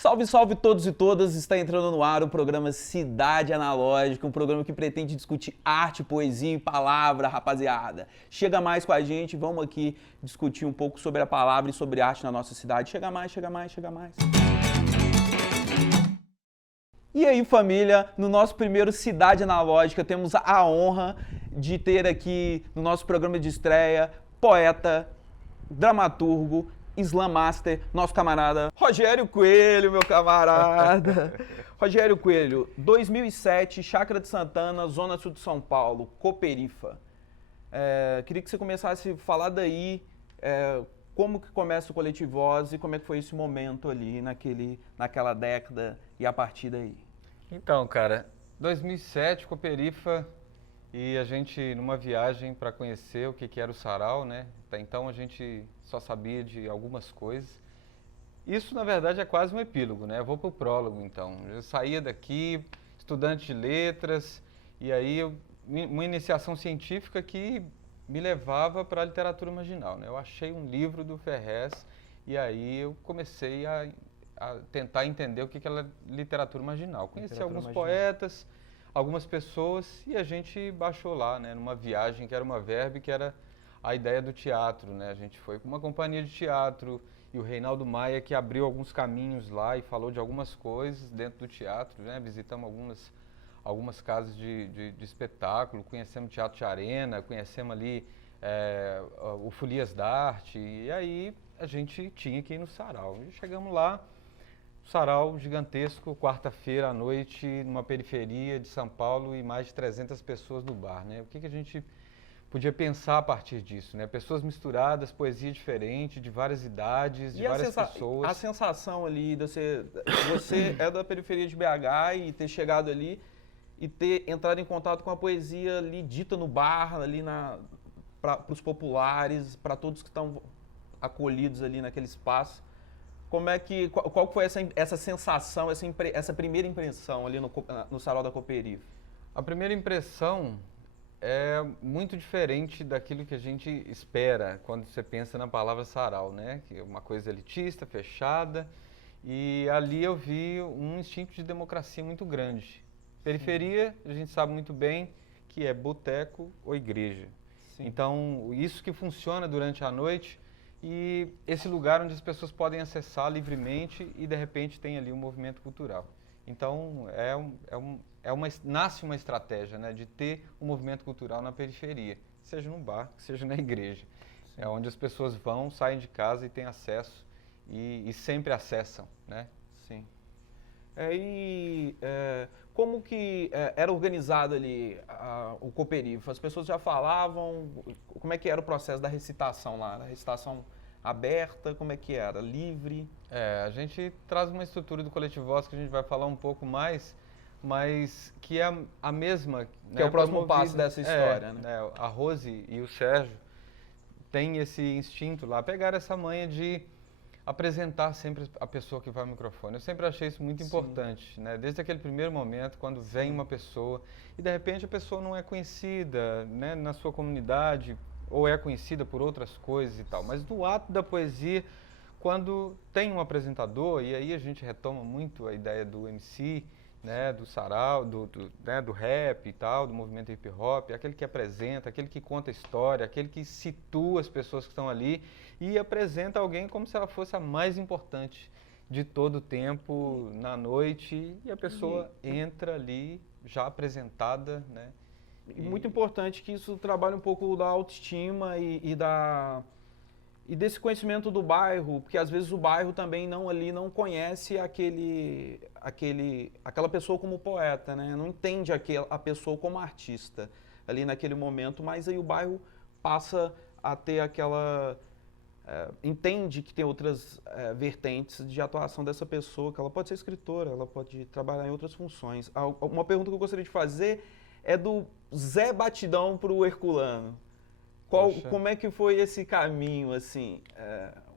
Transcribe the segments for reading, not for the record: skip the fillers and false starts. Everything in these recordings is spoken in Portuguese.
Salve, salve todos e todas! Está entrando no ar o programa Cidade Analógica, um programa que pretende discutir arte, poesia e palavra, rapaziada. Chega mais com a gente, vamos aqui discutir um pouco sobre a palavra e sobre arte na nossa cidade. Chega mais, chega mais, chega mais. E aí, família, no nosso primeiro Cidade Analógica, temos a honra de ter aqui no nosso programa de estreia poeta, dramaturgo, Slam Master, nosso camarada Rogério Coelho, meu camarada. Rogério Coelho, 2007, Chácara de Santana, Zona Sul de São Paulo, Coperifa. Queria que você começasse a falar daí, como que começa o Coletivose e como é que foi esse momento ali, naquela década e a partir daí. Então, cara, 2007, Coperifa, e a gente numa viagem para conhecer o que era o sarau, né? Até então a gente só sabia de algumas coisas. Isso, na verdade, é quase um epílogo, né? Eu vou pro prólogo, então. Eu saía daqui, estudante de letras, e aí uma iniciação científica que me levava para a literatura marginal, né? Eu achei um livro do Ferrez e aí eu comecei a tentar entender o que é literatura marginal. Conheci alguns poetas, algumas pessoas e a gente baixou lá, né, numa viagem que era uma verve, que era a ideia do teatro, né? A gente foi com uma companhia de teatro e o Reinaldo Maia que abriu alguns caminhos lá e falou de algumas coisas dentro do teatro, né? Visitamos algumas casas de espetáculo, conhecemos Teatro de Arena, conhecemos ali o Folias da Arte e aí a gente tinha que ir no sarau. E chegamos lá, sarau gigantesco, quarta-feira à noite, numa periferia de São Paulo e mais de 300 pessoas no bar, né? O que a gente podia pensar a partir disso, né? Pessoas misturadas, poesia diferente, de várias idades, de várias pessoas. A sensação ali de você é da periferia de BH e ter chegado ali e ter entrado em contato com a poesia ali dita no bar, ali para os populares, para todos que estão acolhidos ali naquele espaço. Qual foi essa sensação, essa primeira impressão ali no sarau da Coperifa? A primeira impressão é muito diferente daquilo que a gente espera quando você pensa na palavra sarau, né? Que é uma coisa elitista, fechada, e ali eu vi um instinto de democracia muito grande. Periferia, a gente sabe muito bem que é boteco ou igreja. Sim. Então, isso que funciona durante a noite e esse lugar onde as pessoas podem acessar livremente e de repente tem ali um movimento cultural. Então nasce uma estratégia, né, de ter um movimento cultural na periferia, seja no bar, seja na igreja. Sim. É onde as pessoas vão, saem de casa e têm acesso e sempre acessam, né? Sim. Como que era organizado ali o Coperifa? As pessoas já falavam, como é que era o processo da recitação lá? A recitação aberta, como é que era? Livre? A gente traz uma estrutura do Coletivose que a gente vai falar um pouco mais, mas que é a mesma... Que né, é o próximo passo dessa história, né? A Rose e o Sérgio têm esse instinto lá, pegaram essa manha de apresentar sempre a pessoa que vai ao microfone. Eu sempre achei isso muito importante, né? Desde aquele primeiro momento, quando vem uma pessoa e de repente a pessoa não é conhecida, né, na sua comunidade ou é conhecida por outras coisas e tal, mas no ato da poesia, quando tem um apresentador, e aí a gente retoma muito a ideia do MC, né, do sarau, né, do rap e tal, do movimento hip hop, aquele que apresenta, aquele que conta história, aquele que situa as pessoas que estão ali e apresenta alguém como se ela fosse a mais importante de todo o tempo na noite e a pessoa entra ali já apresentada, né? E muito importante que isso trabalhe um pouco da autoestima e desse conhecimento do bairro, porque às vezes o bairro também não conhece aquela pessoa como poeta, né? Não entende a pessoa como artista ali naquele momento, mas aí o bairro passa a ter entende que tem outras vertentes de atuação dessa pessoa, que ela pode ser escritora, ela pode trabalhar em outras funções. Uma pergunta que eu gostaria de fazer é do Zé Batidão para o Herculano. Como é que foi esse caminho, assim?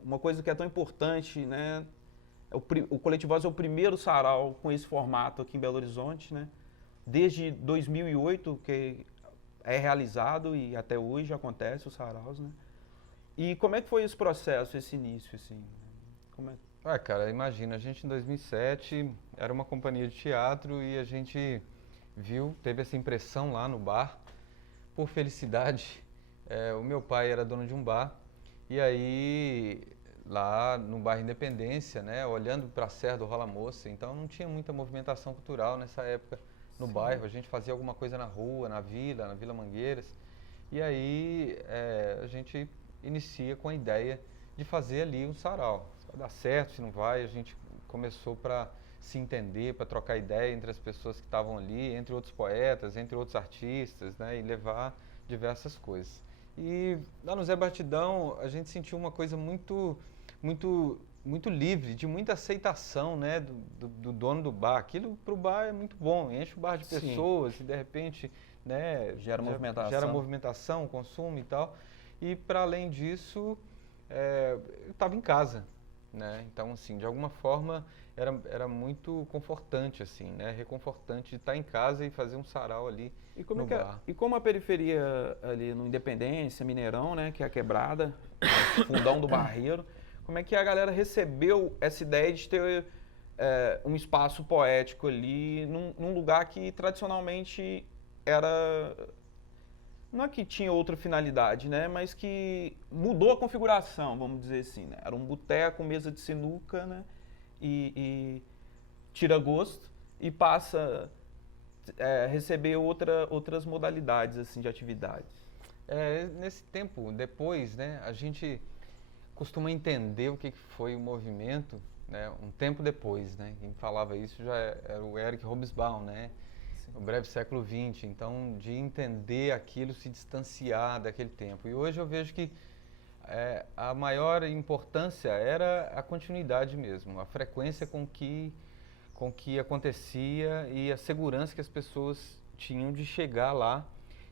Uma coisa que é tão importante, né? O Coletivose é o primeiro sarau com esse formato aqui em Belo Horizonte, né? Desde 2008 que é realizado e até hoje acontece os saraus, né? E como é que foi esse processo, esse início, assim? Ué, cara, imagina, a gente em 2007 era uma companhia de teatro e a gente teve essa impressão lá no bar. Por felicidade, o meu pai era dono de um bar e aí lá no bairro Independência, né, olhando para a Serra do Rola Moça, então não tinha muita movimentação cultural nessa época no Sim. bairro. A gente fazia alguma coisa na rua, na Vila Mangueiras. E aí a gente inicia com a ideia de fazer ali um sarau. Se vai dar certo, se não vai, a gente começou para se entender, para trocar ideia entre as pessoas que estavam ali, entre outros poetas, entre outros artistas, né, e levar diversas coisas. E lá no Zé Batidão a gente sentiu uma coisa muito livre, de muita aceitação, né, do dono do bar. Aquilo para o bar é muito bom, enche o bar de Sim. pessoas e de repente, né, Gera movimentação. gera movimentação, consumo e tal. E para além disso, eu estava em casa, né? Então, assim, de alguma forma era muito confortante, assim, né? Reconfortante de estar em casa e fazer um sarau ali no bar. E como a periferia ali no Independência, Mineirão, né, que é a quebrada, fundão do Barreiro, como é que a galera recebeu essa ideia de ter um espaço poético ali num lugar que tradicionalmente era... Não é que tinha outra finalidade, né? Mas que mudou a configuração, vamos dizer assim, né? Era um boteco, mesa de sinuca, né? E tira gosto e passa a receber outras modalidades assim, de atividades. Nesse tempo, depois, né, a gente costuma entender o que foi o movimento, né, um tempo depois, né? Quem falava isso já era o Eric Hobsbawm, né? O breve século XX, então de entender aquilo, se distanciar daquele tempo. E hoje eu vejo que a maior importância era a continuidade mesmo, a frequência com que acontecia e a segurança que as pessoas tinham de chegar lá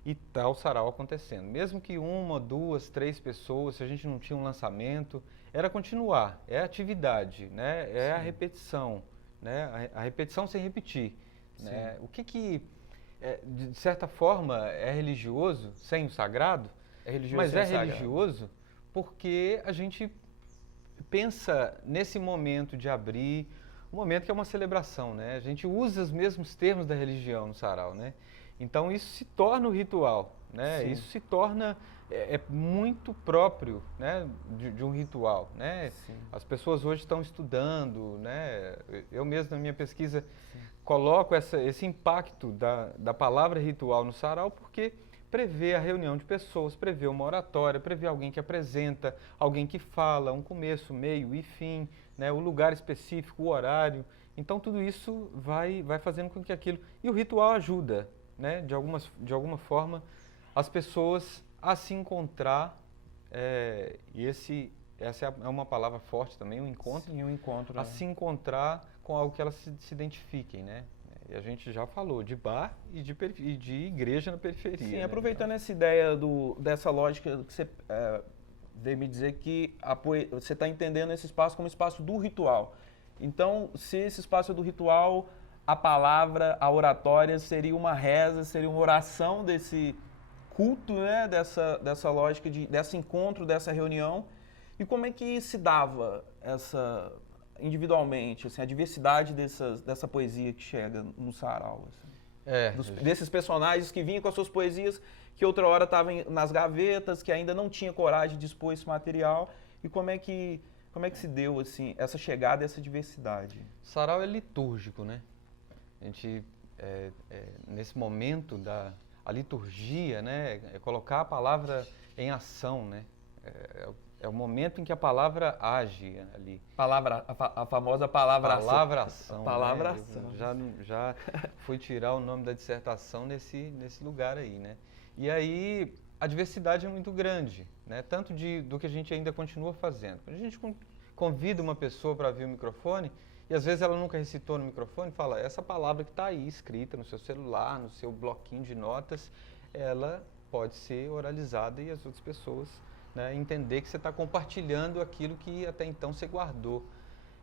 e tal sarau acontecendo. Mesmo que uma, duas, três pessoas, se a gente não tinha um lançamento, era continuar, é atividade, né? É a repetição, né? A repetição sem repetir. Né? O que de certa forma, é religioso sem o sagrado, mas é religioso porque a gente pensa nesse momento de abrir, um momento que é uma celebração, né? A gente usa os mesmos termos da religião no sarau, né? Então isso se torna o ritual, né? Sim. Isso se torna muito próprio, né, de um ritual, né? Sim. As pessoas hoje estão estudando, né? Eu mesmo na minha pesquisa coloco esse impacto da palavra ritual no sarau porque prevê a reunião de pessoas, prevê uma oratória, prevê alguém que apresenta, alguém que fala, um começo, meio e fim, né? O lugar específico, o horário. Então tudo isso vai fazendo com que aquilo... E o ritual ajuda, né? De alguma forma, as pessoas a se encontrar, essa é uma palavra forte também, o encontro. Sim, o encontro. A se encontrar com algo que elas se identifiquem, né? E a gente já falou de bar e de igreja na periferia. Sim, né? aproveitando essa ideia dessa lógica que você veio me dizer que você está entendendo esse espaço como espaço do ritual. Então, se esse espaço é do ritual, a palavra, a oratória seria uma reza, seria uma oração desse culto, né? Dessa lógica, desse encontro, dessa reunião. E como é que se dava essa... individualmente, assim, a diversidade dessa poesia que chega no sarau. Assim. Desses personagens que vinham com as suas poesias, que outra hora estavam nas gavetas, que ainda não tinha coragem de expor esse material. E como é que se deu assim, essa chegada e essa diversidade? Sarau é litúrgico, né? A gente, nesse momento a liturgia, né? É colocar a palavra em ação, né? É o momento em que a palavra age ali. A famosa palavra-ação. Palavra-ação. Palavra-ação. Já fui tirar o nome da dissertação nesse lugar aí, né? E aí a diversidade é muito grande, né? Tanto do que a gente ainda continua fazendo. Quando a gente convida uma pessoa para vir o microfone, e às vezes ela nunca recitou no microfone, fala, essa palavra que está aí escrita no seu celular, no seu bloquinho de notas, ela pode ser oralizada e as outras pessoas... né, entender que você está compartilhando aquilo que até então você guardou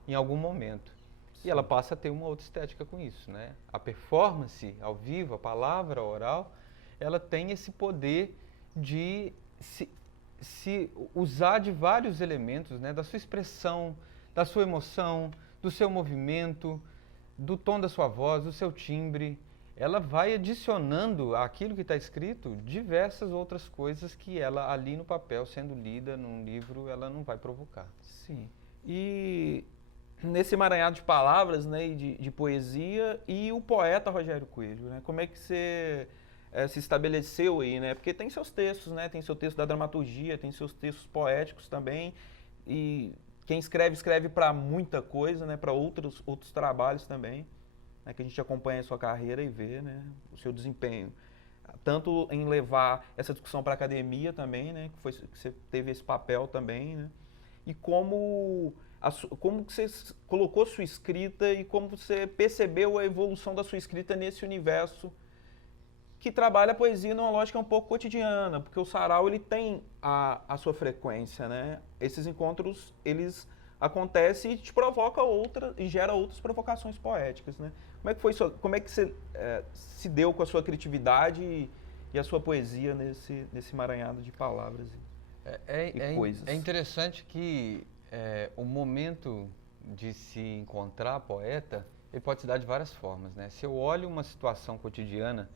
em algum momento. Sim. E ela passa a ter uma outra estética com isso, né? A performance ao vivo, a palavra oral, ela tem esse poder de se usar de vários elementos, né, da sua expressão, da sua emoção, do seu movimento, do tom da sua voz, do seu timbre. Ela vai adicionando àquilo que está escrito diversas outras coisas que ela ali no papel, sendo lida num livro, ela não vai provocar. Sim. E nesse emaranhado de palavras, né, e de poesia, e o poeta Rogério Coelho, né? Como é que você se estabeleceu aí, né? Porque tem seus textos, né? Tem seu texto da dramaturgia, tem seus textos poéticos também, e quem escreve, escreve para muita coisa, né? Para outros trabalhos também, né? Que a gente acompanha a sua carreira e vê, né? O seu desempenho. Tanto em levar essa discussão para a academia também, né? Que você teve esse papel também, né? E como que você colocou sua escrita e como você percebeu a evolução da sua escrita nesse universo que trabalha a poesia numa lógica um pouco cotidiana, porque o sarau ele tem a sua frequência, né? Esses encontros, eles acontecem e te provoca e gera outras provocações poéticas, né? Como é que você se deu com a sua criatividade e a sua poesia nesse emaranhado de palavras e coisas? É interessante que o momento de se encontrar poeta, ele pode se dar de várias formas, né? Se eu olho uma situação cotidiana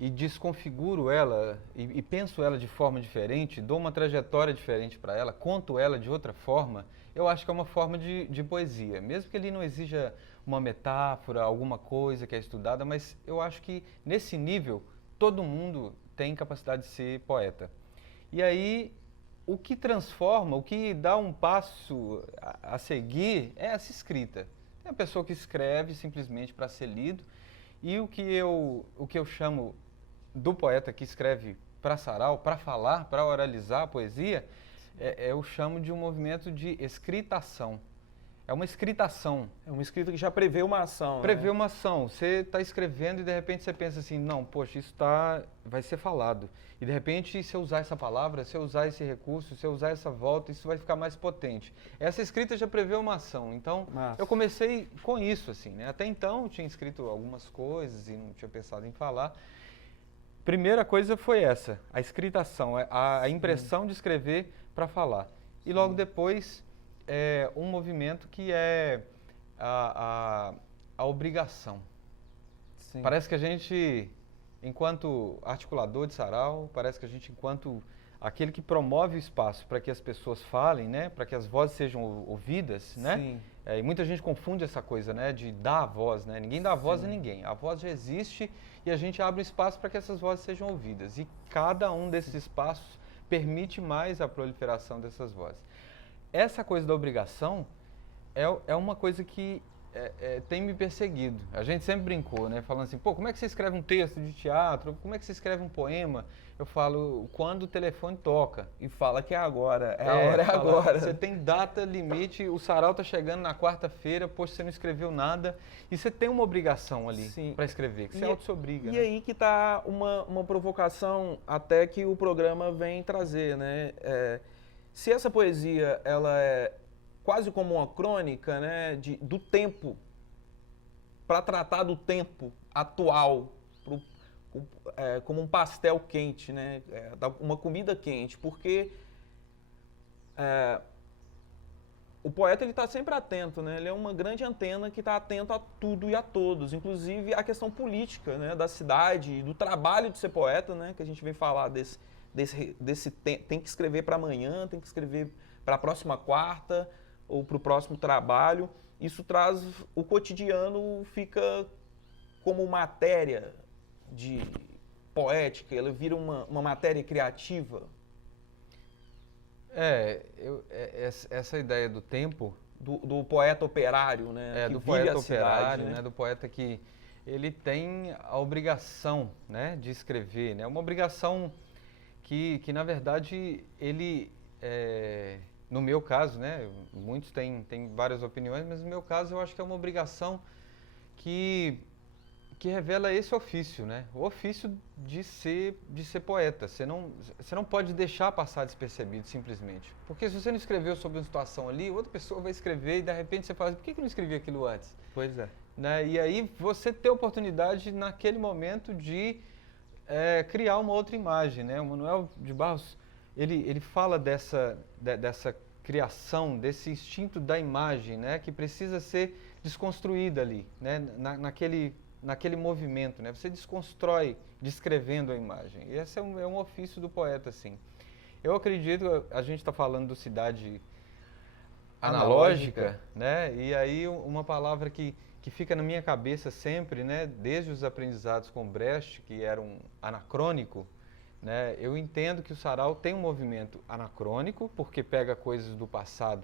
e desconfiguro ela e penso ela de forma diferente, dou uma trajetória diferente para ela, conto ela de outra forma, eu acho que é uma forma de poesia. Mesmo que ele não exija uma metáfora, alguma coisa que é estudada, mas eu acho que nesse nível todo mundo tem capacidade de ser poeta. E aí o que transforma, o que dá um passo a seguir é essa escrita. Tem a pessoa que escreve simplesmente para ser lido, e o que eu chamo do poeta que escreve para sarau, para falar, para oralizar a poesia, eu chamo de um movimento de escritação. É uma escritação. É uma escrita que já prevê uma ação. Prevê uma ação. Você está escrevendo e de repente você pensa assim, não, poxa, isso vai ser falado. E de repente, se eu usar essa palavra, se eu usar esse recurso, se eu usar essa volta, isso vai ficar mais potente. Essa escrita já prevê uma ação. Então, eu comecei com isso, assim, né? Até então, eu tinha escrito algumas coisas e não tinha pensado em falar. Primeira coisa foi essa, a escritação, a impressão de escrever para falar. E logo depois, um movimento que é a obrigação. Sim. Parece que a gente, enquanto articulador de sarau, parece que a gente, enquanto aquele que promove o espaço para que as pessoas falem, né, para que as vozes sejam ouvidas, né? Sim. E muita gente confunde essa coisa, né, de dar a voz, né? Ninguém dá a voz a ninguém. A voz já existe e a gente abre espaço para que essas vozes sejam ouvidas. E cada um desses espaços permite mais a proliferação dessas vozes. Essa coisa da obrigação é uma coisa que tem me perseguido. A gente sempre brincou, né? Falando assim, pô, como é que você escreve um texto de teatro? Como é que você escreve um poema? Eu falo, quando o telefone toca. E fala que é agora, a hora é agora. Você tem data limite, o sarau tá chegando na quarta-feira, poxa, você não escreveu nada. E você tem uma obrigação ali para escrever, que você auto se obriga. E aí que tá uma provocação até que o programa vem trazer, né? Se essa poesia, ela é quase como uma crônica, né, do tempo, para tratar do tempo atual, como um pastel quente, né, uma comida quente, porque o poeta ele está sempre atento, né, ele é uma grande antena que está atento a tudo e a todos, inclusive a questão política, né, da cidade, do trabalho de ser poeta, né, que a gente vem falar tem que escrever para amanhã, tem que escrever para a próxima quarta, ou para o próximo trabalho. Isso traz, o cotidiano fica como matéria poética, ela vira uma matéria criativa. Essa ideia do tempo... Do poeta operário, né? Do poeta operário, né? Do poeta que ele tem a obrigação, né, de escrever, né? Uma obrigação que na verdade, ele... No meu caso, né, muitos têm várias opiniões, mas no meu caso eu acho que é uma obrigação que revela esse ofício, né? O ofício de ser poeta. Você não pode deixar passar despercebido simplesmente. Porque se você não escreveu sobre uma situação ali, outra pessoa vai escrever e de repente você fala, por que eu não escrevi aquilo antes? Pois é. Né? E aí você tem a oportunidade naquele momento de criar uma outra imagem, né? O Manuel de Barros, ele fala dessa criação, desse instinto da imagem, né, que precisa ser desconstruída ali, né, naquele movimento, né, você desconstrói descrevendo a imagem. E esse é um ofício do poeta, assim. Eu acredito, a gente está falando do Cidade Analógica, né, e aí uma palavra que fica na minha cabeça sempre, né, desde os aprendizados com Brecht, que era um anacrônico, né, eu entendo que o sarau tem um movimento anacrônico, porque pega coisas do passado,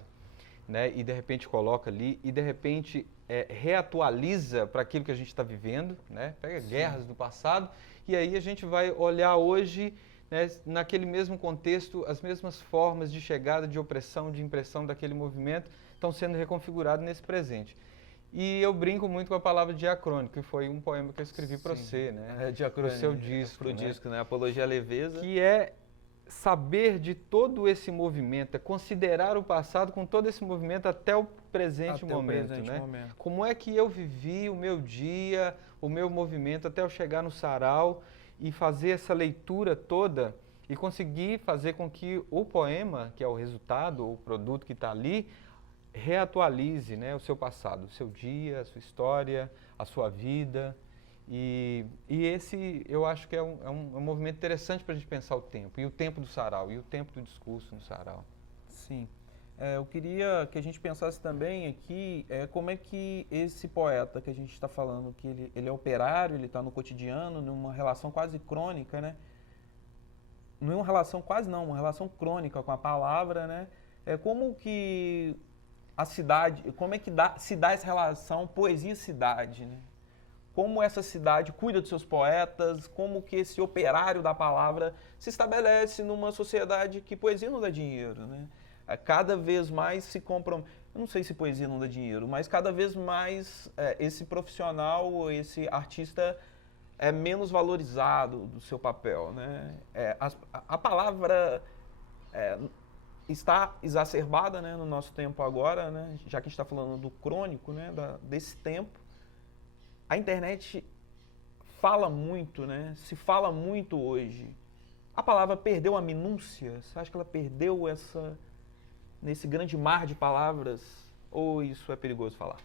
né, e de repente coloca ali, e de repente reatualiza para aquilo que a gente está vivendo, né, pega guerras do passado, e aí a gente vai olhar hoje, né, naquele mesmo contexto, as mesmas formas de chegada, de opressão, de impressão daquele movimento estão sendo reconfiguradas nesse presente. E eu brinco muito com a palavra diacrônico, que foi um poema que eu escrevi para você, né? Para o seu disco, pro disco, né? Apologia à Leveza. Que é saber de todo esse movimento, é considerar o passado com todo esse movimento até o presente momento, né? Como é que eu vivi o meu dia, o meu movimento até eu chegar no sarau e fazer essa leitura toda e conseguir fazer com que o poema, que é o resultado, o produto que está ali, reatualize, né, o seu passado, o seu dia, a sua história, a sua vida. E esse eu acho que é um movimento interessante para a gente pensar o tempo, e o tempo do sarau, e o tempo do discurso no sarau. Sim. Eu queria que a gente pensasse também aqui como é que esse poeta que a gente está falando, que ele é operário, ele está no cotidiano, numa relação quase crônica, né? Não é uma relação quase não, uma relação crônica com a palavra, né? Como que a cidade, como é que se dá essa relação poesia-cidade, né? Como essa cidade cuida dos seus poetas, como que esse operário da palavra se estabelece numa sociedade que poesia não dá dinheiro, né? Cada vez mais se compram, eu não sei se poesia não dá dinheiro, mas cada vez mais esse profissional, esse artista é menos valorizado do seu papel, né? A palavra está exacerbada, né, no nosso tempo agora, né, já que a gente está falando do crônico, né, desse tempo. A internet fala muito, né, se fala muito hoje. A palavra perdeu a minúcia? Você acha que ela perdeu nesse grande mar de palavras? Ou isso é perigoso falar?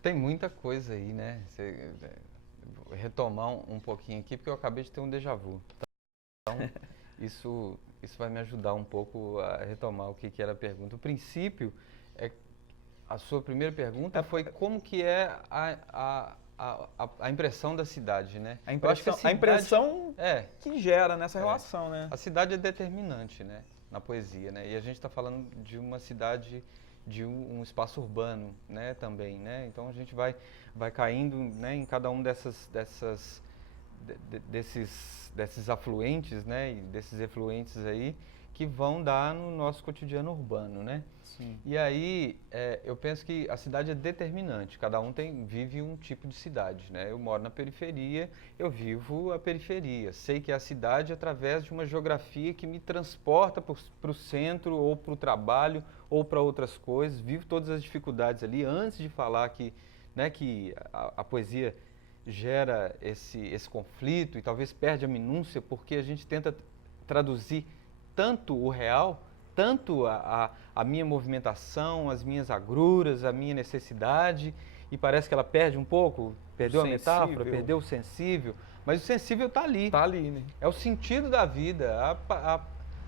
Tem muita coisa aí, né? Vou retomar um pouquinho aqui, porque eu acabei de ter um déjà vu. Então, isso vai me ajudar um pouco a retomar o que era a pergunta. O princípio, a sua primeira pergunta foi como que é a impressão da cidade, né? A impressão que gera nessa relação, né? A cidade é determinante, né, na poesia, né? E a gente está falando de uma cidade, de um espaço urbano, né, também, né? Então a gente vai caindo, né, em cada um desses afluentes, né, e desses efluentes aí, que vão dar no nosso cotidiano urbano, né? Sim. E aí, eu penso que a cidade é determinante, cada um vive um tipo de cidade, né? Eu moro na periferia, eu vivo a periferia, sei que é a cidade através de uma geografia que me transporta para o centro, ou para o trabalho, ou para outras coisas, vivo todas as dificuldades ali, antes de falar que, né, que a poesia gera esse conflito e talvez perde a minúcia porque a gente tenta traduzir tanto o real, tanto a minha movimentação, as minhas agruras, a minha necessidade, e parece que ela perde um pouco, perdeu a metáfora, perdeu o sensível, mas o sensível está ali. Está ali, né? É o sentido da vida.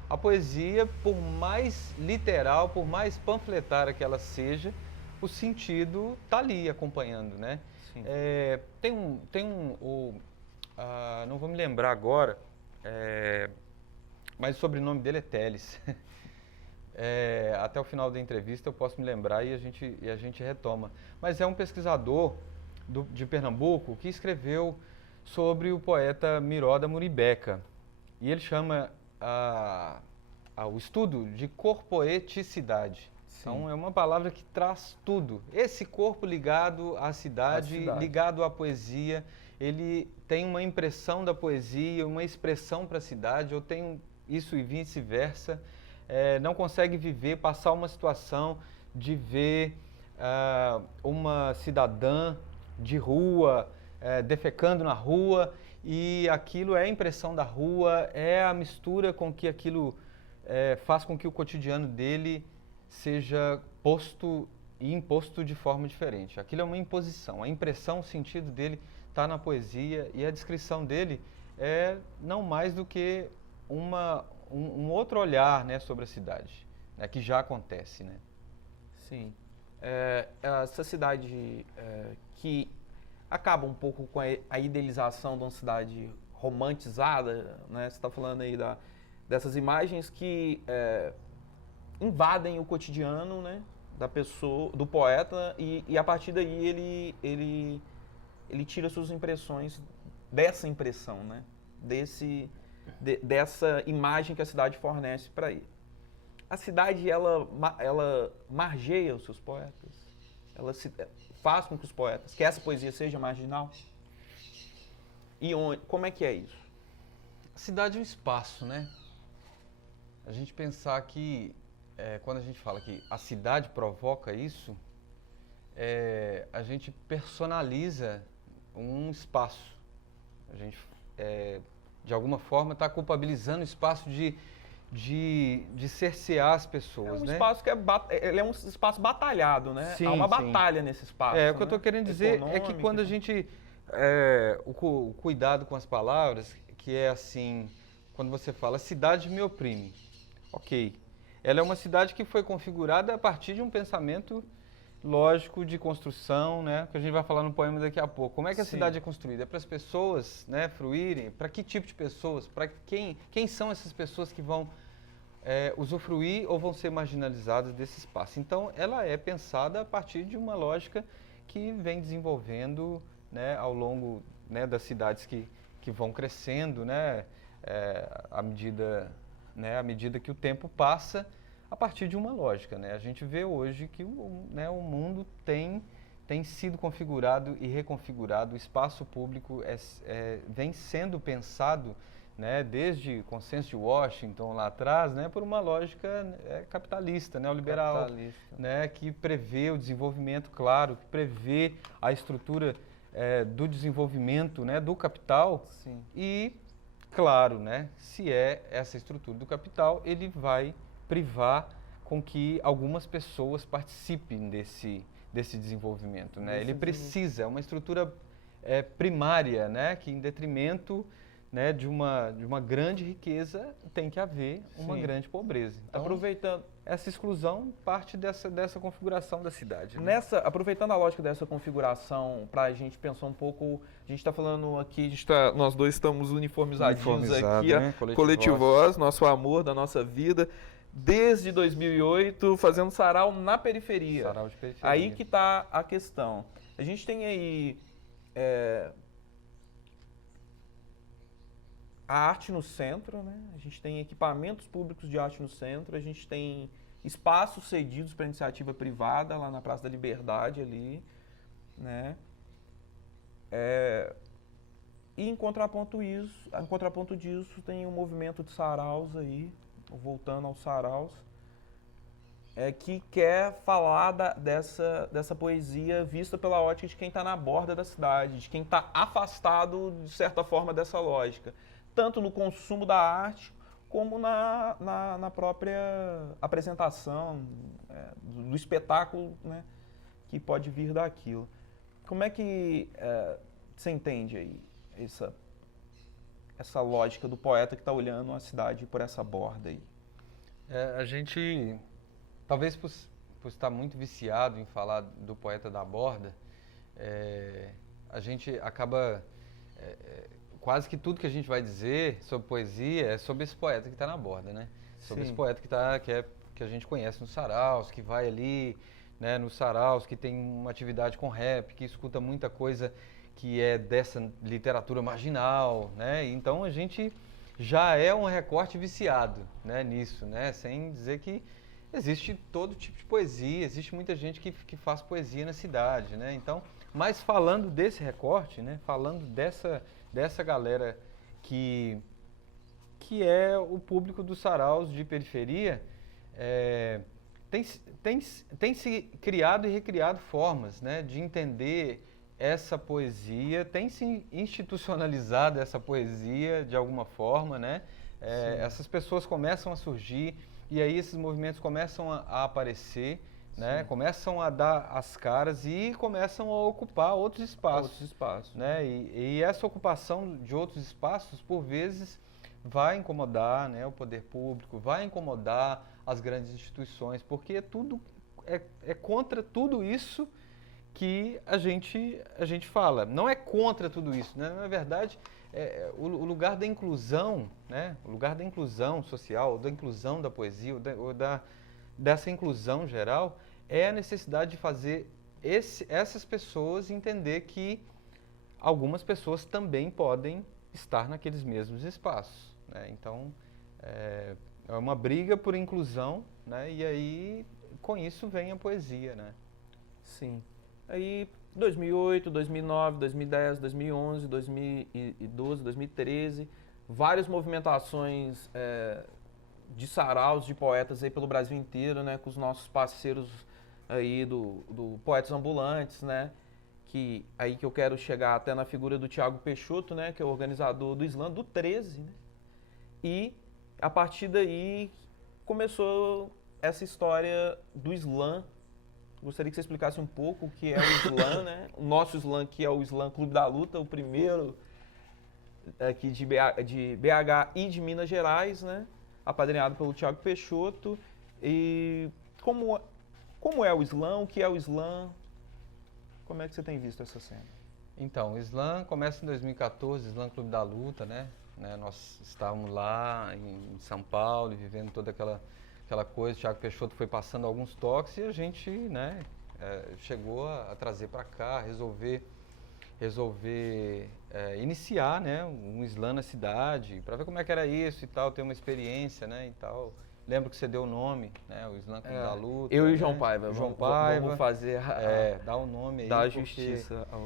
A poesia, por mais literal, por mais panfletária que ela seja, o sentido está ali acompanhando, né? Não vou me lembrar agora, mas o sobrenome dele é Teles. Até o final da entrevista eu posso me lembrar e a gente retoma. Mas é um pesquisador de Pernambuco que escreveu sobre o poeta Miró da Muribeca. E ele chama o estudo de corpoeticidade. Sim. Então é uma palavra que traz tudo. Esse corpo ligado à cidade, ligado à poesia, ele tem uma impressão da poesia, uma expressão para a cidade, eu tenho isso e vice-versa. Não consegue viver, passar uma situação de ver uma cidadã de rua, defecando na rua, e aquilo é a impressão da rua, é a mistura com que aquilo faz com que o cotidiano dele seja posto e imposto de forma diferente. Aquilo é uma imposição. A impressão, o sentido dele está na poesia e a descrição dele é não mais do que um outro olhar, né, sobre a cidade, né, que já acontece, né? Sim. Essa cidade que acaba um pouco com a idealização de uma cidade romantizada, né? Você está falando aí dessas imagens que invadem o cotidiano, né, da pessoa, do poeta, e a partir daí ele tira suas impressões dessa impressão, né? Dessa imagem que a cidade fornece para ele. A cidade, ela margeia os seus poetas? Ela faz com que os poetas, que essa poesia seja marginal? E como é que é isso? A cidade é um espaço, né? A gente pensar que, quando a gente fala que a cidade provoca isso, a gente personaliza um espaço. A gente, de alguma forma, está culpabilizando o espaço de cercear as pessoas, né? Espaço que ele é um espaço batalhado, né? Sim, há uma sim. batalha nesse espaço. O que eu estou querendo dizer é que quando a gente... o cuidado com as palavras, que é assim, quando você fala, a cidade me oprime. Ok. Ela é uma cidade que foi configurada a partir de um pensamento lógico de construção, né? Que a gente vai falar no poema daqui a pouco. Como é que a cidade é construída? É para as pessoas, né, fruírem? Para que tipo de pessoas? Para quem são essas pessoas que vão usufruir ou vão ser marginalizadas desse espaço? Então, ela é pensada a partir de uma lógica que vem desenvolvendo, né, ao longo, né, das cidades que vão crescendo, né, à medida que o tempo passa, a partir de uma lógica, né? A gente vê hoje que o mundo tem sido configurado e reconfigurado, o espaço público vem sendo pensado, né, desde o consenso de Washington lá atrás, né, por uma lógica capitalista, neoliberal, né, que prevê o desenvolvimento, claro, que prevê a estrutura do desenvolvimento, né, do capital. Sim. E, claro, né, se é essa estrutura do capital, ele vai privar com que algumas pessoas participem desse desenvolvimento, né? Ele precisa, é uma estrutura primária, né, que em detrimento, né, de uma grande riqueza tem que haver uma grande pobreza. Então, aproveitando essa exclusão parte dessa configuração da cidade, né? Aproveitando a lógica dessa configuração, para a gente pensar um pouco, a gente está falando aqui, nós dois estamos uniformizadinhos aqui, né? Coletivoz, nosso amor da nossa vida, desde 2008, fazendo sarau na periferia. Sarau de periferia. Aí que está a questão. A gente tem aí a arte no centro, né? A gente tem equipamentos públicos de arte no centro, a gente tem espaços cedidos para iniciativa privada lá na Praça da Liberdade ali, né? E em contraponto disso tem um movimento de saraus aí, voltando aos saraus, que quer falar dessa poesia vista pela ótica de quem está na borda da cidade, de quem está afastado, de certa forma, dessa lógica. Tanto no consumo da arte, como na própria apresentação do espetáculo, né, que pode vir daquilo. Como é que você entende aí essa lógica do poeta que está olhando a cidade por essa borda aí? A gente, talvez por estar muito viciado em falar do poeta da borda, a gente acaba... quase que tudo que a gente vai dizer sobre poesia é sobre esse poeta que está na borda, né? Sobre esse poeta que a gente conhece nos saraus, que vai ali, né, nos saraus, que tem uma atividade com rap, que escuta muita coisa que é dessa literatura marginal, né? Então a gente já é um recorte viciado, né, nisso, né? Sem dizer que existe todo tipo de poesia, existe muita gente que faz poesia na cidade, né? Então, mas falando desse recorte, né, falando dessa galera que é o público dos saraus de periferia, tem se criado e recriado formas, né, de entender essa poesia, tem se institucionalizado essa poesia de alguma forma, né? Essas pessoas começam a surgir e aí esses movimentos começam a aparecer, né? Sim. Começam a dar as caras e começam a ocupar outros espaços. Outros espaços. Né? E essa ocupação de outros espaços, por vezes, vai incomodar, né, o poder público, vai incomodar as grandes instituições, porque tudo é contra tudo isso que a gente fala. Não é contra tudo isso, né? Na verdade, o lugar da inclusão, né? O lugar da inclusão social, da inclusão da poesia, dessa inclusão geral, é a necessidade de fazer essas pessoas entender que algumas pessoas também podem estar naqueles mesmos espaços, né? Então, é uma briga por inclusão, né? E aí, com isso, vem a poesia, né? Sim. Aí, 2008, 2009, 2010, 2011, 2012, 2013, várias movimentações de saraus, de poetas aí pelo Brasil inteiro, né? Com os nossos parceiros aí do Poetas Ambulantes, né? Que eu quero chegar até na figura do Thiago Peixoto, né? Que é o organizador do Slam, do 13, né? E, a partir daí, começou essa história do Slam. Gostaria que você explicasse um pouco o que é o Slam, né? O nosso Slam, que é o Slam Clube da Luta, o primeiro aqui de BH e de Minas Gerais, né? Apadrinhado pelo Thiago Peixoto. E como é o Slam? O que é o Slam? Como é que você tem visto essa cena? Então, o Slam começa em 2014, Slam Clube da Luta, né? Nós estávamos lá em São Paulo, vivendo toda aquela coisa. O Thiago Peixoto foi passando alguns toques e a gente, né, chegou a trazer para cá, resolver iniciar, né, um Slam na cidade, para ver como é que era isso e tal, ter uma experiência, né, e tal. Lembro que você deu o nome, né, o Slam Clube da Luta. Eu e o né? João Paiva. Vamos fazer dar o nome aí. Dar justiça ao...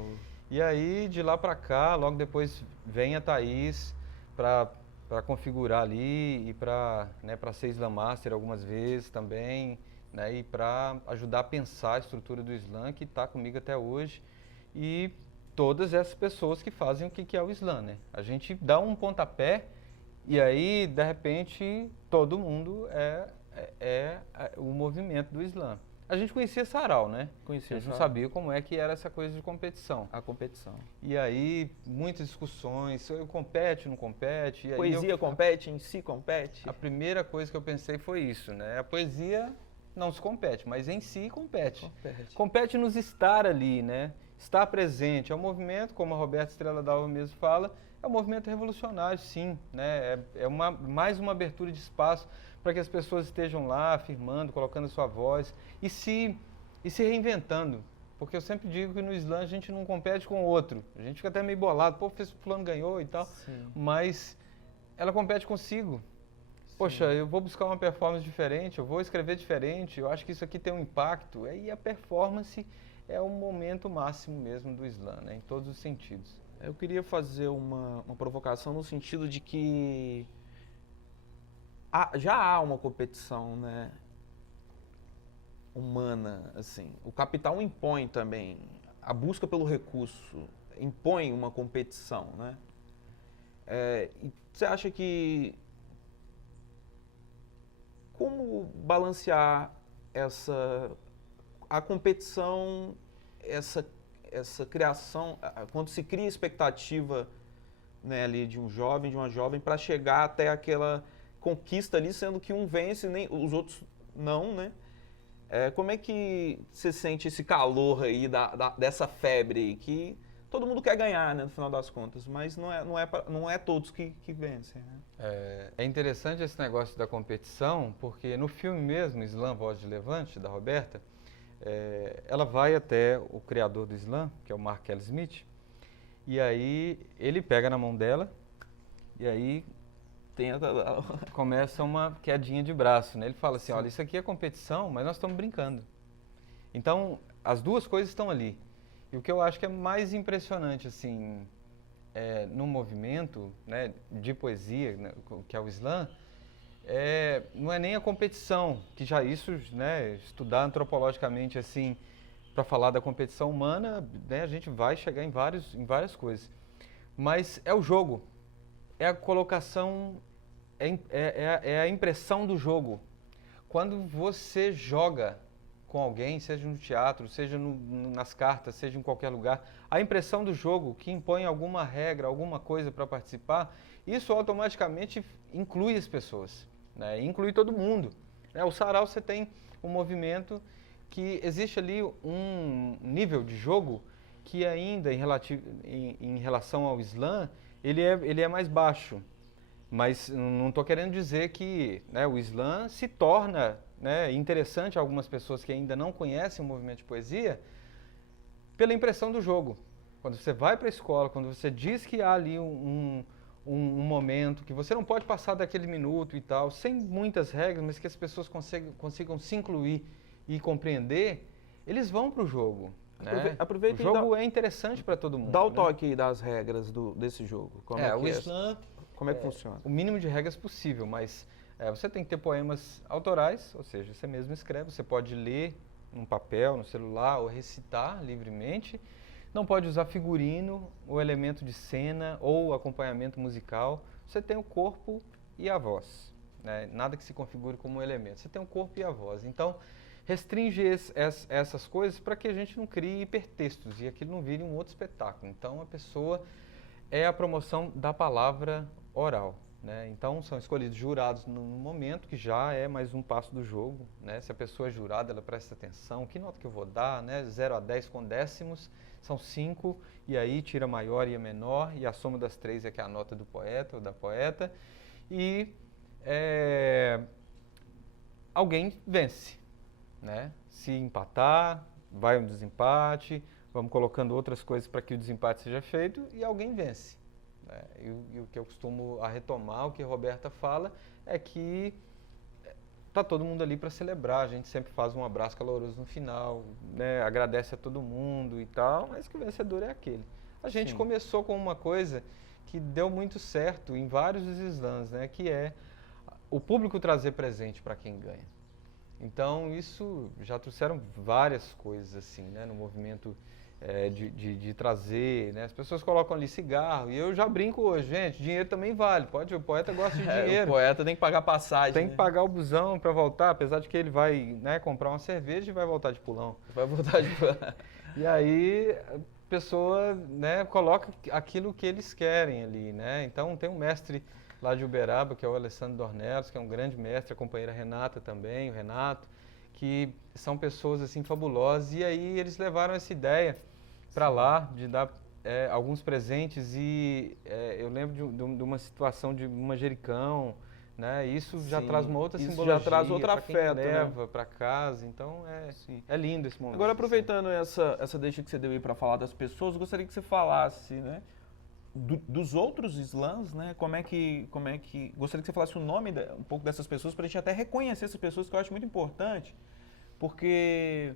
E aí, de lá para cá, logo depois vem a Thaís para configurar ali e para ser Slam Master algumas vezes também, né, e para ajudar a pensar a estrutura do Slam, que está comigo até hoje, e todas essas pessoas que fazem o que é o Slam, né? A gente dá um pontapé e aí, de repente, todo mundo é o movimento do Slam. A gente conhecia sarau, né? Conhecia a gente não sarau. sabia como é que era essa coisa de competição. A competição. E aí, muitas discussões, compete, não compete. E aí Poesia compete, em si compete? A primeira coisa que eu pensei foi isso, né? A poesia não se compete, mas em si compete. Compete nos estar ali, né? Estar presente. É um movimento, como a Roberta Estrela Dalva mesmo fala, é um movimento revolucionário, sim, né? Mais uma abertura de espaço para que as pessoas estejam lá, afirmando, colocando a sua voz e se reinventando. Porque eu sempre digo que no Slam a gente não compete com o outro. A gente fica até meio bolado, pô, fulano ganhou e tal, sim. Mas ela compete consigo. Sim. Poxa, eu vou buscar uma performance diferente, eu vou escrever diferente, eu acho que isso aqui tem um impacto. E a performance é o momento máximo mesmo do Slam, né? Em todos os sentidos. Eu queria fazer uma provocação no sentido de que já há uma competição, né, humana, assim. O capital impõe também, a busca pelo recurso impõe uma competição, né? E você acha que como balancear a competição, essa criação, quando se cria expectativa, né, ali de um jovem, de uma jovem, para chegar até aquela conquista ali, sendo que um vence, nem os outros não, né? Como é que você sente esse calor aí dessa febre aí, que todo mundo quer ganhar, né, no final das contas, mas não é todos que vencem, né? É interessante esse negócio da competição, porque no filme mesmo, Slam, Voz de Levante, da Roberta, ela vai até o criador do Slam, que é o Mark L. Smith, e aí ele pega na mão dela, e aí começa uma quedinha de braço, né? Ele fala assim, olha, isso aqui é competição, mas nós estamos brincando. Então, as duas coisas estão ali. E o que eu acho que é mais impressionante, assim, no movimento, né, de poesia, né, que é o Slam, não é nem a competição, que já isso, né, estudar antropologicamente, assim, para falar da competição humana, né, a gente vai chegar em várias coisas. Mas é o jogo, é a colocação, é a impressão do jogo. quando você joga com alguém, seja no teatro, seja nas cartas, seja em qualquer lugar, a impressão do jogo que impõe alguma regra, alguma coisa para participar, isso automaticamente inclui as pessoas, né? Inclui todo mundo. O sarau você tem um movimento que existe ali um nível de jogo que ainda em relação ao Islã, ele é mais baixo. Mas não estou querendo dizer que, né, o Islã se torna, né, interessante a algumas pessoas que ainda não conhecem o movimento de poesia pela impressão do jogo. Quando você vai para a escola, quando você diz que há ali um momento, que você não pode passar daquele minuto e tal, sem muitas regras, mas que as pessoas consigam se incluir e compreender, eles vão para o jogo. Né? Aproveita o jogo é interessante para todo mundo. Dá o né? toque aí das regras desse jogo. Como é que o Islã... Como é que funciona? O mínimo de regras possível, mas você tem que ter poemas autorais, ou seja, você mesmo escreve, você pode ler num papel, no celular, ou recitar livremente. Não pode usar figurino, ou elemento de cena, ou acompanhamento musical. Você tem o corpo e a voz, né? Nada que se configure como um elemento. Você tem o corpo e a voz. Então, restringe essas coisas para que a gente não crie hipertextos e aquilo não vire um outro espetáculo. Então, a pessoa é a promoção da palavra oral. Né? Então, são escolhidos jurados no momento, que já é mais um passo do jogo. Né? Se a pessoa é jurada, ela presta atenção. Que nota que eu vou dar? Né? 0 a 10 com décimos, são 5, e aí tira a maior e a menor, e a soma das 3 é que é a nota do poeta ou da poeta. E alguém vence. Né? Se empatar, vai um desempate, vamos colocando outras coisas para que o desempate seja feito, e alguém vence. E o que eu costumo retomar, o que a Roberta fala, é que está todo mundo ali para celebrar, a gente sempre faz um abraço caloroso no final, né? Agradece a todo mundo e tal, mas que o vencedor é aquele. A gente começou com uma coisa que deu muito certo em vários dos slams, né? Que é o público trazer presente para quem ganha. Então, isso já trouxeram várias coisas assim, né? No movimento de trazer, né? As pessoas colocam ali cigarro, e eu já brinco hoje, gente, dinheiro também vale, o poeta gosta de dinheiro. O poeta tem que pagar passagem. Tem que pagar o busão para voltar, apesar de que ele vai, né, comprar uma cerveja e vai voltar de pulão. Vai voltar de pulão. E aí a pessoa, né, coloca aquilo que eles querem ali, né? Então tem um mestre lá de Uberaba, que é o Alessandro Dornelis, que é um grande mestre, a companheira Renata também, o Renato, que são pessoas assim fabulosas, e aí eles levaram essa ideia para lá de dar alguns presentes, e eu lembro de uma situação de um manjericão, né? Isso já traz uma outra simbologia, já traz outro afeto, leva, né? Para casa, então é lindo esse momento. Agora, aproveitando essa deixa que você deu aí para falar das pessoas, eu gostaria que você falasse, né, dos outros slams, né? Como é que gostaria que você falasse o nome um pouco dessas pessoas, para a gente até reconhecer essas pessoas, que eu acho muito importante, porque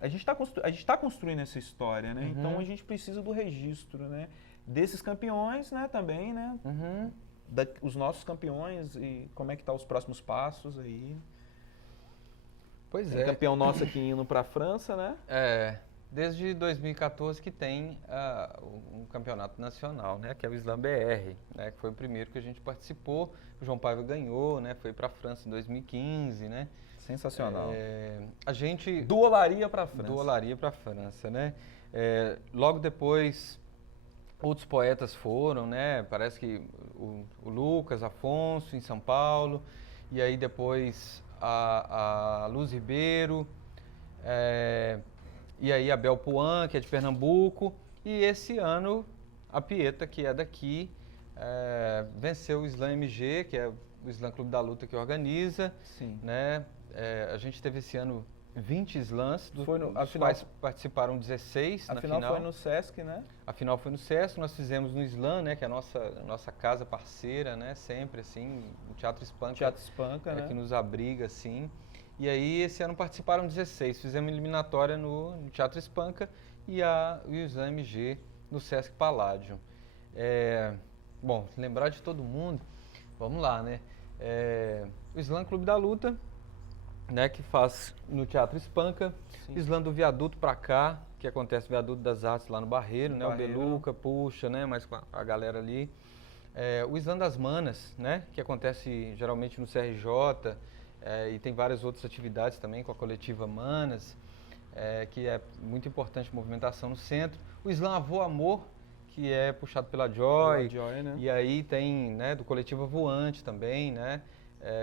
a gente está construindo essa história, né? Então a gente precisa do registro, né, desses campeões, né, também, né? Os nossos campeões, e como é que tá os próximos passos aí. Pois Tem campeão nosso aqui indo para a França, né? Desde 2014 que tem um campeonato nacional, né, que é o Slam BR, né, que foi o primeiro que a gente participou. O João Paiva ganhou, né, foi para a França em 2015, né? Sensacional. A gente duolaria para a França. Duolaria para a França, né? Logo depois outros poetas foram, né? Parece que o Lucas Afonso em São Paulo, e aí depois a Luz Ribeiro, e aí a Bel Puan, que é de Pernambuco, e esse ano a Pieta, que é daqui, venceu o Slam MG, que é o Slam Clube da Luta que organiza. Sim. Né? A gente teve esse ano 20 slams, dos afinal, quais participaram 16 na final. A final foi no Sesc, né? A final foi no Sesc, nós fizemos no Slam, né, que é a nossa casa parceira, né, sempre assim, o Teatro Espanca, né? Que nos abriga, assim. E aí esse ano participaram 16, fizemos eliminatória no Teatro Espanca e o Slam MG no Sesc Paládio. Bom, lembrar de todo mundo, vamos lá, né? O Slam Clube da Luta, né, que faz no Teatro Espanca. Sim. Slam do Viaduto para cá, que acontece no Viaduto das Artes lá no Barreiro, né? Barreiro. O Beluca puxa, né, mas com a galera ali. O Slam das Manas, né, que acontece geralmente no CRJ, e tem várias outras atividades também com a coletiva Manas, que é muito importante a movimentação no centro. O Slam Avô Amor, que é puxado pela Joy, Né? e aí tem, né, do Coletiva Voante também, né,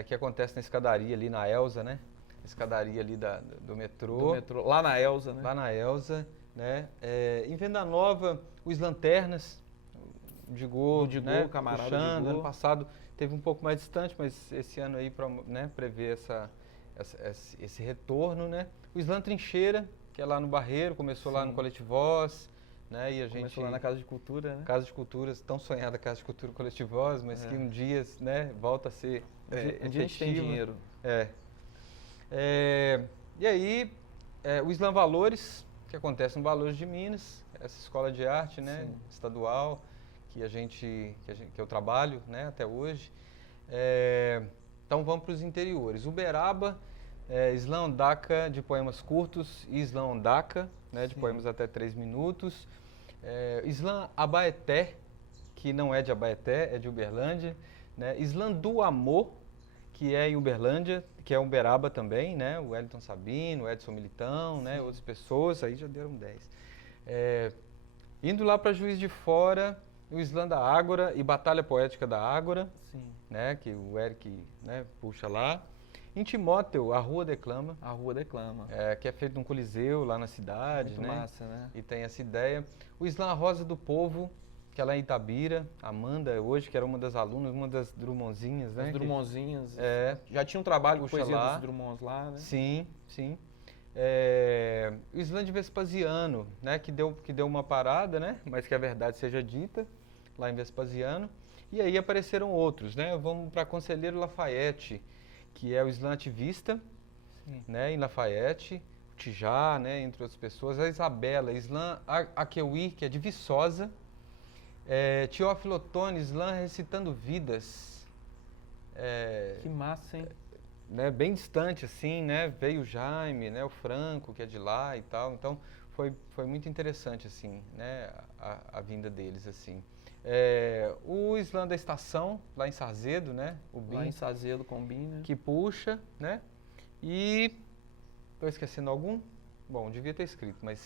que acontece na escadaria ali na Elza, né, escadaria ali do metrô. Lá na Elza, né? Lá na Elza, né. Em Venda Nova, os Lanternas, Digô, né, camarada puxando. Digô. Ano passado teve um pouco mais distante, mas esse ano aí, né, prevê esse retorno, né. O Slam Trincheira, que é lá no Barreiro, começou lá no Coletivós, né, e a gente... Começou lá na Casa de Cultura, né? Casa de Culturas, tão sonhada Casa de Cultura Coletivós, mas que um dia, né, volta a ser um dia a gente tem dinheiro. E aí, o Slam Valores, que acontece no Valores de Minas, essa escola de arte, né, estadual, que eu trabalho, né, até hoje. Então vamos para os interiores. Uberaba, Slam Ondaka de poemas curtos e Slam Ondaka, né, de poemas até 3 minutos. Slam Abaeté, que não é de Abaeté, é de Uberlândia. Né? Slam do Amor, que é em Uberlândia, que é Uberaba também, né? O Wellington Sabino, o Edson Militão, né? Outras pessoas, aí já deram 10. Indo lá para Juiz de Fora, o Slam da Ágora e Batalha Poética da Ágora, né? Que o Eric, né, puxa lá. Em Timóteo, a Rua Declama. A Rua Declama. Que é feito num coliseu lá na cidade, muito né? Massa, né? E tem essa ideia. O Slam Rosa do Povo, que é lá em Itabira. Amanda, hoje, que era uma das alunas, uma das Drummondzinhas, né? As Drummondzinhas. Que, já tinha um trabalho com poesia lá. dos Drummonds lá, né? Sim, sim. O Slam de Vespasiano, né? Que deu uma parada, né? Mas que a verdade seja dita, lá em Vespasiano. E aí apareceram outros, né? Vamos para Conselheiro Lafayette, que é o Slam Ativista, né, em Lafayette, o Tijá, né, entre outras pessoas, a Isabela, Slam Aqueuí, que é de Viçosa, Teófilo Otoni, Slam Recitando Vidas. Que massa, hein? Né, bem distante, assim, né, veio o Jaime, né, o Franco, que é de lá e tal, então foi muito interessante, assim, né, a vinda deles, assim. O Slam da Estação, lá em Sarzedo, né? O BIM, lá em Sarzedo com o BIM, né? Que puxa, né? E estou esquecendo algum? Bom, devia ter escrito, mas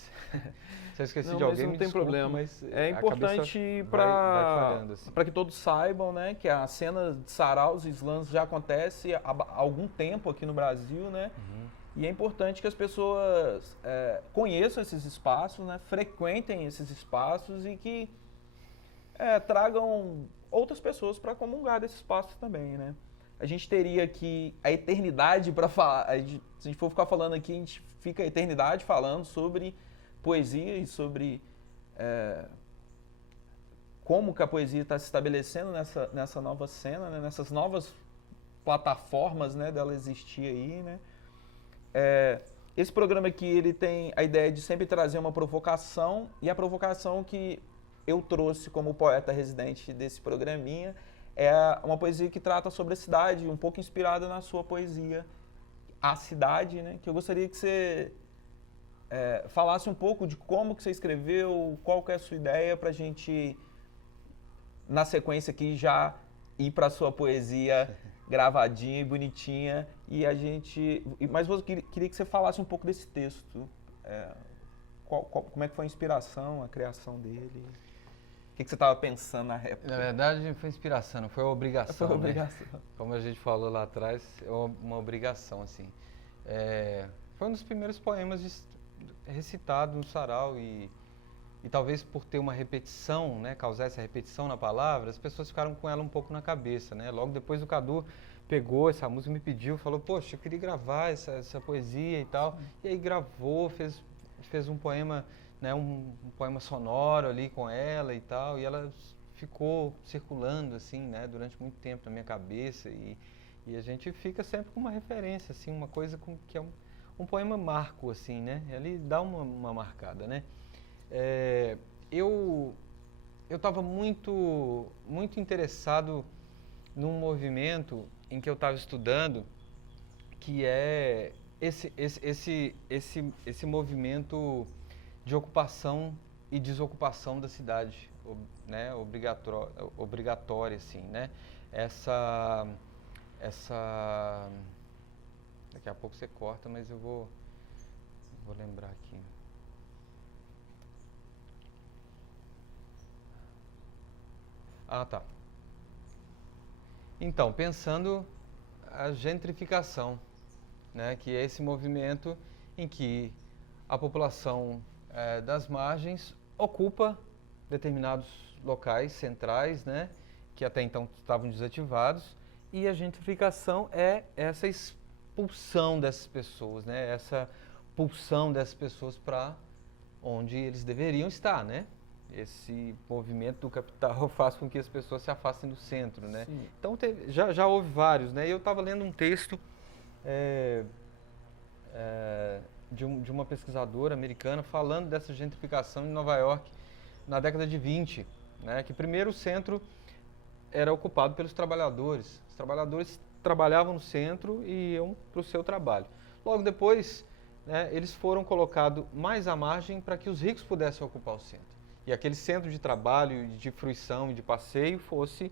se eu esqueci de alguém, não tem problema. Mas é importante para que todos saibam, né, que a cena de saraus e slams já acontece há algum tempo aqui no Brasil, né? E é importante que as pessoas conheçam esses espaços, né? Frequentem esses espaços e que tragam outras pessoas para comungar desse espaço também, né? A gente teria aqui a eternidade para falar. Se a gente for ficar falando aqui, a gente fica a eternidade falando sobre poesia e sobre como que a poesia está se estabelecendo nessa nova cena, né? Nessas novas plataformas, né, dela existir aí, né? Esse programa aqui, ele tem a ideia de sempre trazer uma provocação, e a provocação que eu trouxe como poeta residente desse programinha é uma poesia que trata sobre a cidade, um pouco inspirada na sua poesia, A Cidade, né? Que eu gostaria que você falasse um pouco de como que você escreveu, qual que é a sua ideia, para a gente, na sequência aqui, já ir para a sua poesia gravadinha e bonitinha. Mas eu queria que você falasse um pouco desse texto. Como é que foi a inspiração, a criação dele? O que você estava pensando na época? Na verdade, foi inspiração, não foi uma obrigação. Foi uma obrigação. Né? Como a gente falou lá atrás, é uma obrigação, assim. Foi um dos primeiros poemas recitado no sarau e talvez por ter uma repetição, né, causar essa repetição na palavra, as pessoas ficaram com ela um pouco na cabeça, né? Logo depois o Cadu pegou essa música, me pediu, falou, poxa, eu queria gravar essa poesia e tal. E aí gravou, fez um poema, né, um poema sonoro ali com ela e tal, e ela ficou circulando assim, né, durante muito tempo na minha cabeça e a gente fica sempre com uma referência, assim, uma coisa que é um poema marco, assim, né, ele dá uma marcada, né. Eu estava muito interessado num movimento em que eu estava estudando, que é esse movimento de ocupação e desocupação da cidade, né, obrigatória, assim, né? Daqui a pouco você corta, mas eu vou lembrar aqui. Ah, tá. Então, pensando a gentrificação, né, que é esse movimento em que a população das margens ocupa determinados locais centrais, né, que até então estavam desativados, e a gentrificação é essa expulsão dessas pessoas, né, essa pulsão dessas pessoas para onde eles deveriam estar, né? Esse movimento do capital faz com que as pessoas se afastem do centro, né? Sim. Então já houve vários, né? Eu estava lendo um texto de uma pesquisadora americana falando dessa gentrificação em Nova York na década de 20, né? Que primeiro o centro era ocupado pelos trabalhadores. Os trabalhadores trabalhavam no centro e iam para o seu trabalho. Logo depois, né, eles foram colocados mais à margem para que os ricos pudessem ocupar o centro. E aquele centro de trabalho, de fruição e de passeio fosse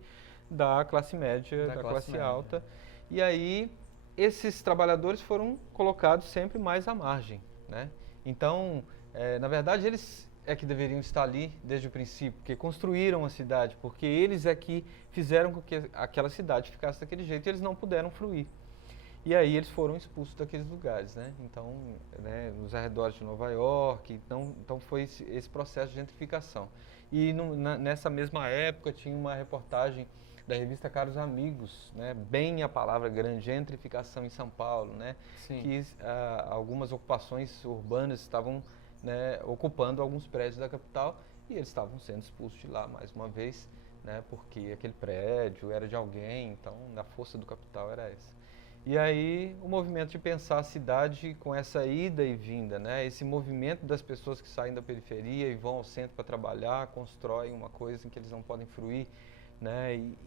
da classe média, da classe alta. E aí, esses trabalhadores foram colocados sempre mais à margem, né? Então, na verdade, eles é que deveriam estar ali desde o princípio, porque construíram a cidade, porque eles é que fizeram com que aquela cidade ficasse daquele jeito e eles não puderam fruir. E aí eles foram expulsos daqueles lugares, né? Então, né, nos arredores de Nova York, então foi esse processo de gentrificação. E nessa mesma época tinha uma reportagem da revista Caros Amigos, né? Bem a palavra grande, gentrificação em São Paulo, né? Sim. Que algumas ocupações urbanas estavam, né, ocupando alguns prédios da capital e eles estavam sendo expulsos de lá mais uma vez, né? Porque aquele prédio era de alguém, então a força do capital era essa. E aí o movimento de pensar a cidade com essa ida e vinda, né? Esse movimento das pessoas que saem da periferia e vão ao centro para trabalhar, constroem uma coisa em que eles não podem fruir, né? E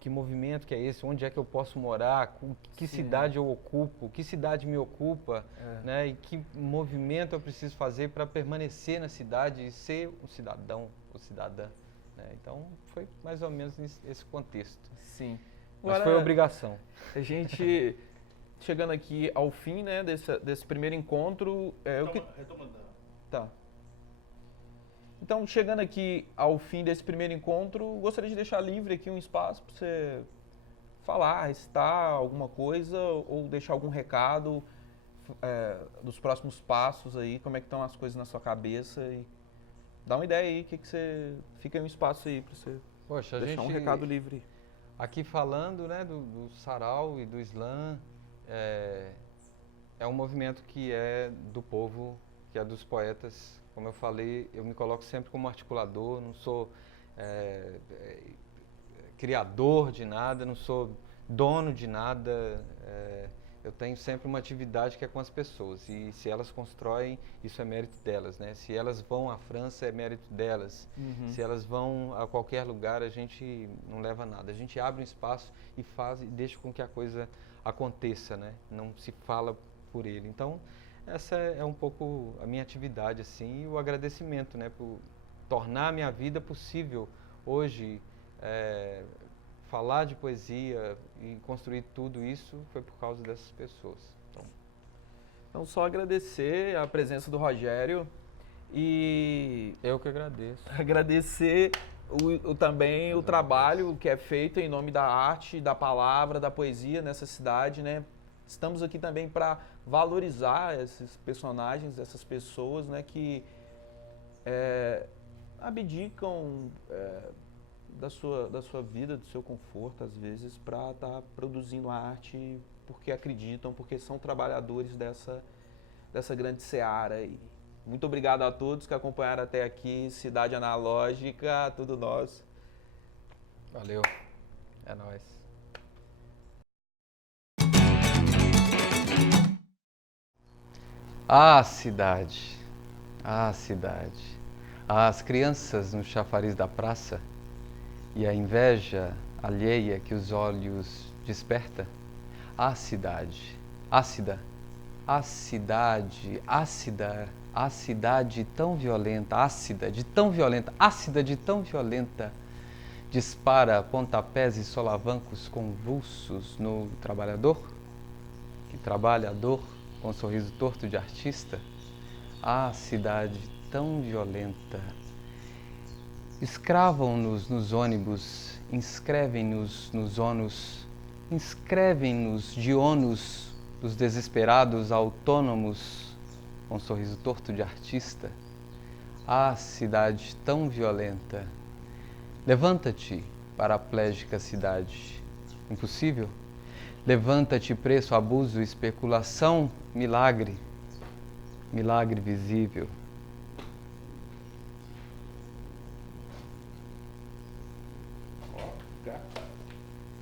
que movimento que é esse? Onde é que eu posso morar? Que cidade eu ocupo? Que cidade me ocupa? Né? E que movimento eu preciso fazer para permanecer na cidade e ser um cidadão ou cidadã? Né? Então foi mais ou menos esse contexto. Sim. Mas foi obrigação. A gente chegando aqui ao fim, né, desse primeiro encontro. Retomando. Tá. Então, chegando aqui ao fim desse primeiro encontro, gostaria de deixar livre aqui um espaço para você falar, recitar alguma coisa ou deixar algum recado dos próximos passos aí, como é que estão as coisas na sua cabeça e dá uma ideia aí, que você fica aí um espaço aí para você deixar um recado livre. Aqui falando, né, do sarau e do slam, é um movimento que é do povo, que é dos poetas. Como eu falei, eu me coloco sempre como articulador, não sou criador de nada, não sou dono de nada. Eu tenho sempre uma atividade que é com as pessoas e se elas constroem, isso é mérito delas, né? Se elas vão à França, é mérito delas. Uhum. Se elas vão a qualquer lugar, a gente não leva nada. A gente abre um espaço e faz e deixa com que a coisa aconteça, né? Não se fala por ele. Então, essa é um pouco a minha atividade, assim, e o agradecimento, né? Por tornar a minha vida possível hoje. Falar de poesia e construir tudo isso foi por causa dessas pessoas. Então só agradecer a presença do Rogério e eu que agradeço. Agradecer também o trabalho que é feito em nome da arte, da palavra, da poesia nessa cidade, né? Estamos aqui também para valorizar esses personagens, essas pessoas, né, que abdicam da sua vida, do seu conforto, às vezes, para estar produzindo arte porque acreditam, porque são trabalhadores dessa grande seara. E muito obrigado a todos que acompanharam até aqui. Cidade Analógica, tudo nosso. Valeu. É nóis. Ah, cidade. Ah, cidade. As crianças no chafariz da praça e a inveja alheia que os olhos desperta. A cidade, ácida, a cidade, ácida, a cidade tão violenta, ácida de tão violenta, ácida de tão violenta, dispara pontapés e solavancos convulsos no trabalhador, que que trabalha a dor com sorriso torto de artista? Ah, cidade tão violenta! Escravam-nos nos ônibus, inscrevem-nos nos ônus, inscrevem-nos de ônus dos desesperados autônomos com sorriso torto de artista. Ah, cidade tão violenta! Levanta-te, paraplégica cidade. Impossível? Levanta-te, preço, abuso, especulação, milagre. Milagre visível.